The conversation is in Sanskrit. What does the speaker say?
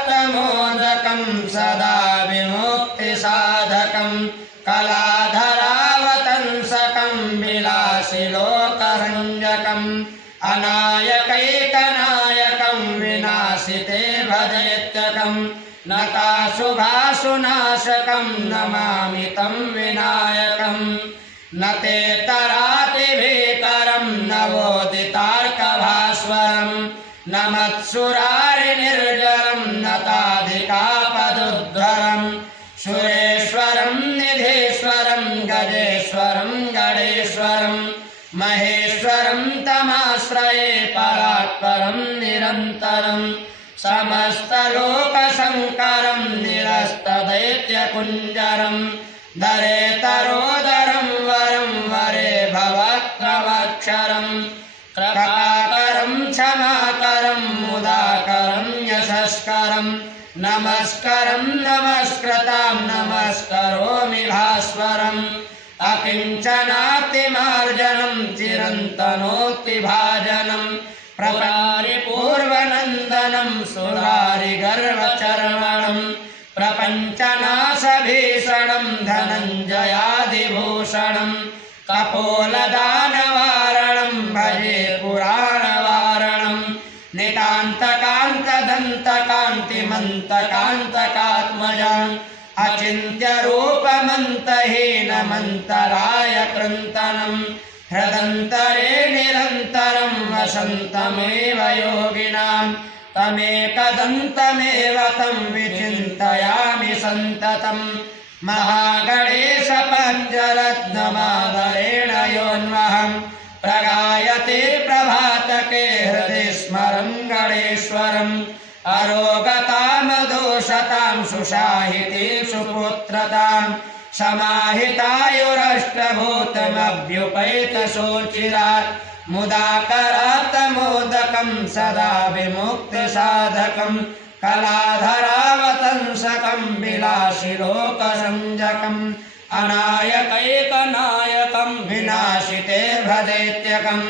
मुदाकरात्मोदकं सदा विमुक्तिसाधकं कलाधरावतंसकं विलासिलोकरञ्जकम् अनायकैकनायकं विनाशिते भजेत्यकं नकाशुभासुनाशकं नमामि तं विनायकम् न ते तरातिभीकरं नवोदितार्कभास्वरं न मत्सुरारिनिर्जरं नताधिकापदुद्धरं सुरेश्वरं निधीश्वरं गजेश्वरं गणेश्वरं महेश्वरं तमाश्रये परात्परं निरन्तरं समस्तलोकशङ्करं निरस्तदैत्यकुञ्जरं दरेतरोदरं वरं वरे भवत्रवक्षरं कृपाकरं क्षमाकरं मुदाकरं यशस्करं नमस्करं नमस्कृतां नमस्करोमि भास्वरम् अकिञ्चनातिमार्जनं चिरन्तनोक्तिभाजनं प्रपारिपूर्वनन्दनं सुरारिगर्वचर्वणं प्रपञ्चनाशभीषणं धनञ्जयादिभूषणं कपोलदानवारणं भजे पुराणवारणं नितान्तकान्तदन्तकान्तिमन्तकान्तकात्मजान् अचिन्त्यरूपमन्तहीनमन्तराय कृन्तनं हृदन्तरे निरन्तरं वसन्तमेव योगिनां तमेकदन्तमेव तं विचिन्तयामि सन्ततं महागणेशपञ्चरत्नमादरेण योऽन्वहं प्रगायते प्रभातके हृदि स्मरं गणेश्वरम् अरोगतामदोषतां सुशाहितीं सुपुत्रतां समाहितायुरष्टभूतमभ्युपैतशोचिरात् मुदाकरात्मोदकं सदा विमुक्तिसाधकं कलाधरावतंसकं विलासिलोकसञ्जकम् अनायकैकनायकं विनाशिते भजेत्यकम्